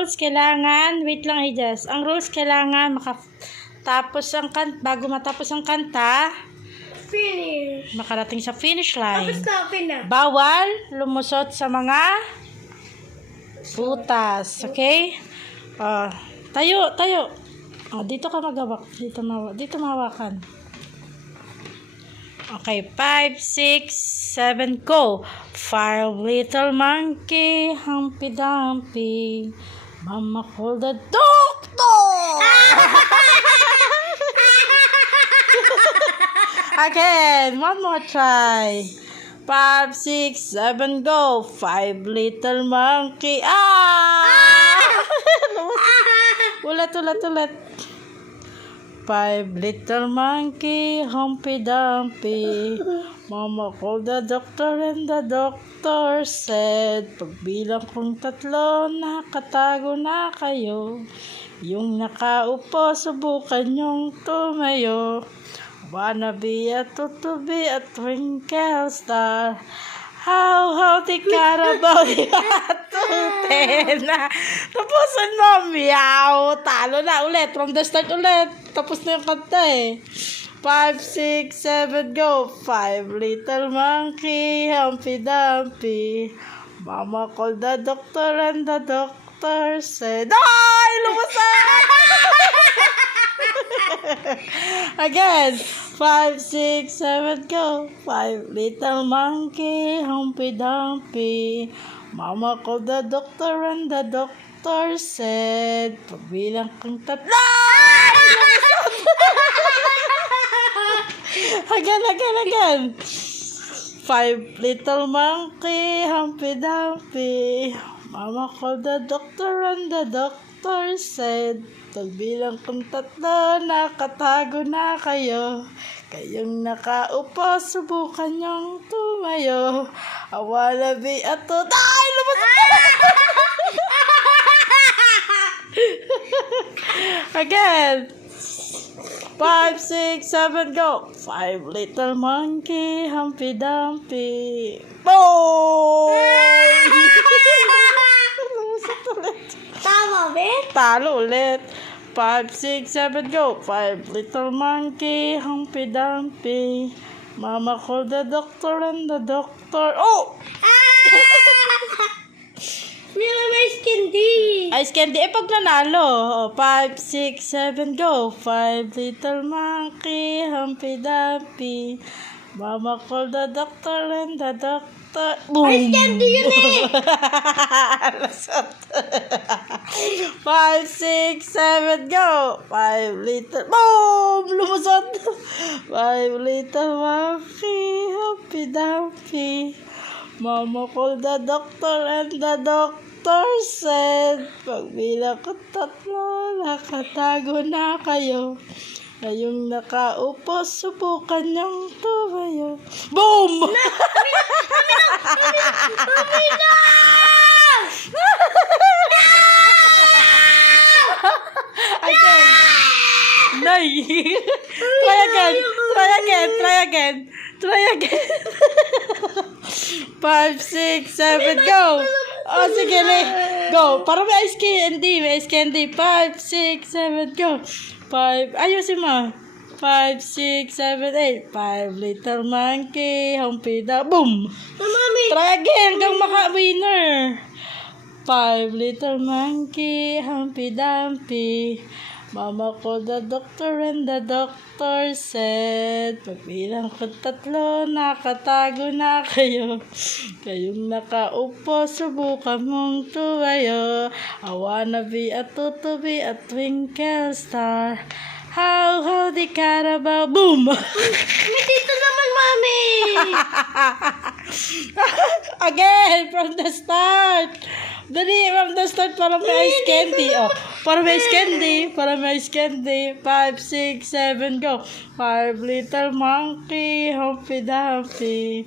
rules, kailangan, wait lang Ijas. Ang rules, kailangan bago matapos ang kanta, Finish. makarating sa finish line. Tapos na, okay na. Bawal lumusot sa mga butas. Okay? Tayo. Dito ka magawak. Dito mahawakan. Okay, 5, 6, 7, go! 5 little monkey, Humpty Dumpty, Mama called the doctor! Again, one more try. 5, 6, 7, go! 5 little monkey, Ulit. 5 little monkey, Humpty Dumpty, Mama called the doctor and the doctor said, pagbilang kong 3, nakatago na kayo. Yung nakaupo, subukan yung tumayo. Wanna be a tutubi, a twinkle star. How the Carabao Hatutena. Tapusin mo, meow. Talo na ulit. From the start ulit. Tapos na yung kanta eh. 5, 6, 7, go. 5 little monkey, Humpty Dumpty. Mama called the doctor and the doctor said, ay! Lumusan! Again. 5, 6, 7, go. 5 little monkey, Humpty Dumpty. Mama called the doctor and the doctor said, pagbilang kong 3. Again. 5 little monkey, Humpty Dumpty. Mama called the doctor and the doctor said, pagbilang kong 3, nakatago na kayo. Kayong nakaupo, subukan niyong tumayo. I wanna be a ay! Again. 5, 6, 7, go. 5 little monkey, Humpty Dumpty. Boy! Tama, Ben? Talo ulit. 5, 6, 7, go. 5 little monkey, Humpty Dumpty. Mama called the doctor and the doctor. Ice candy. Ice candy. Pag nanalo. 5, 6, 7, go. 5 little monkey, Humpty Dumpty. Mama called the doctor and the doctor. Boom! Ice candy yun eh. 5, 6, 7, go! 5 little... Boom! Lumusot! 5 little monkey, Humpty Dumpty. Mama called the doctor and the doctor said, pagbilang ko 3, nakatago na kayo. Ngayong nakaupo, subukan niyong tumayo. Boom! Again. Nay. Try again. 5, 6, 7, go. Sige. Go. Para may ice candy. 5, 6, 7, go. 5. Ayusin mo. 5, 6, 7, 8. 5 little monkey, Humpty Dumpty. Boom. Mami. Try again hanggang maka-winner. 5 little monkey, Humpty Dumpty. Mama called the doctor and the doctor said, pagbilang ko 3, nakatago na kayo. Kayong nakaupo, subukan mong tumayo. I wanna be a tutubi, a twinkle star. How the Carabao. Boom! May dito naman, Mami. Again, from the start. Dali, from the start para may ice candy. Para may ice candy. 5, 6, 7, go. 5 little monkey, Humpty Dumpty.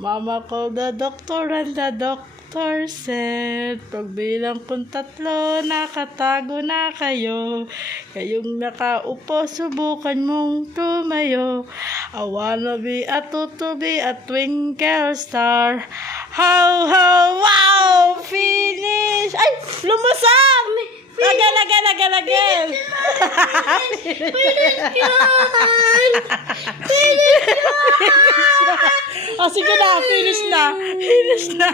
Mama called the doctor and the doctor said, pagbilang kong 3, nakatago na kayo. Kayong nakaupo, subukan mong tumayo. I wanna be a tutubi, a twinkle star. How, wow! Finish! Ay! Lumusang! Again. Finish yan! Finish yan! Oh, sige na. Finish na.